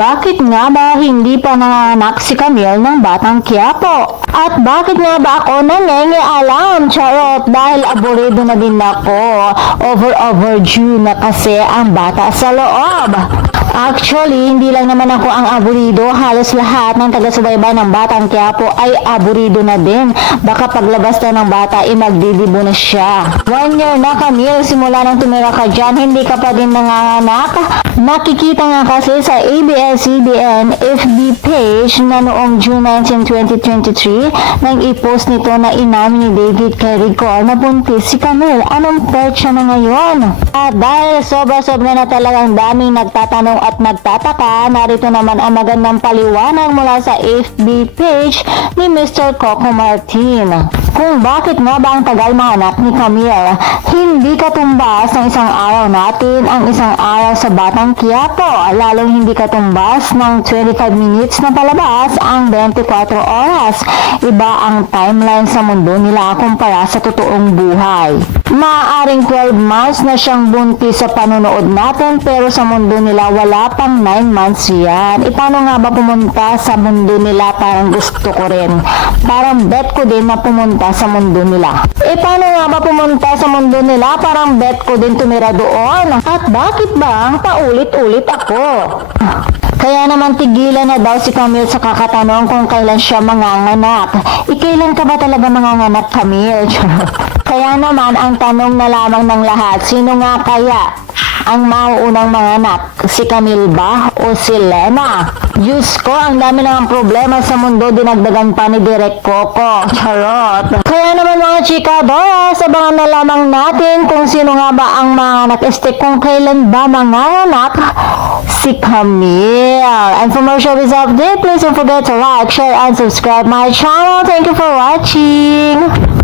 Bakit nga ba hindi pa nanganak si Camille ng Batang Quiapo? At bakit nga ba ako nangingialam? Charot, dahil aburido na din ako. Overdue na kasi ang bata sa loob. Actually, hindi lang naman ako ang aburido. Halos lahat ng taga-subaybay ng Batang Quiapo ay aburido na din. Baka paglabas na ng bata, magdidibo na siya. 1 year na, Camille, simula nang tumira ka dyan, hindi ka pa din nanganganak. Nakikita nga kasi sa ABS-CBN FB page na noong June 19, 2023 nang i-post nito na inamin ni David kay Rigor na buntis si Camille. Anong petsa na ngayon? At dahil sobra-sobra na talagang daming nagtatanong at nagtataka, narito naman ang magandang paliwanag mula sa FB page ni Mr. Coco Martin. Kung bakit nga ba ang tagal manganak ni Camille? Hindi katumbas ng isang araw natin ang isang araw sa Batang Quiapo, lalong hindi katumbas ng 25 minutes na palabas ang 24 oras. Iba ang timeline sa mundo nila kumpara sa totoong buhay. Maaaring 12 months na siyang buntis sa panonood natin pero sa mundo nila wala pang 9 months yan. Paano nga ba pumunta sa mundo nila? Parang gusto ko rin. Parang bet ko din na pumunta sa mundo nila. Paano nga ba pumunta sa mundo nila? Parang bet ko din tumira doon. At bakit ba paulit-ulit ako? Kaya naman tigilan na daw si Camille sa kakatanong kung kailan siya manganganak. Kailan ka ba talaga manganganak, Camille? Kaya naman ang tanong na lamang ng lahat, sino nga kaya ang mauunang manganak? Si Camille ba o si Lena? Diyos ko, ang dami ng problema sa mundo, dinagdagan pa ni Direk Coco. Charot. Kaya naman mga chika boss, abangan na lamang natin kung sino nga ba ang manganak. Kung kailan ba manganak si Camille. And for more showbiz update, please don't forget to like, share, and subscribe my channel. Thank you for watching.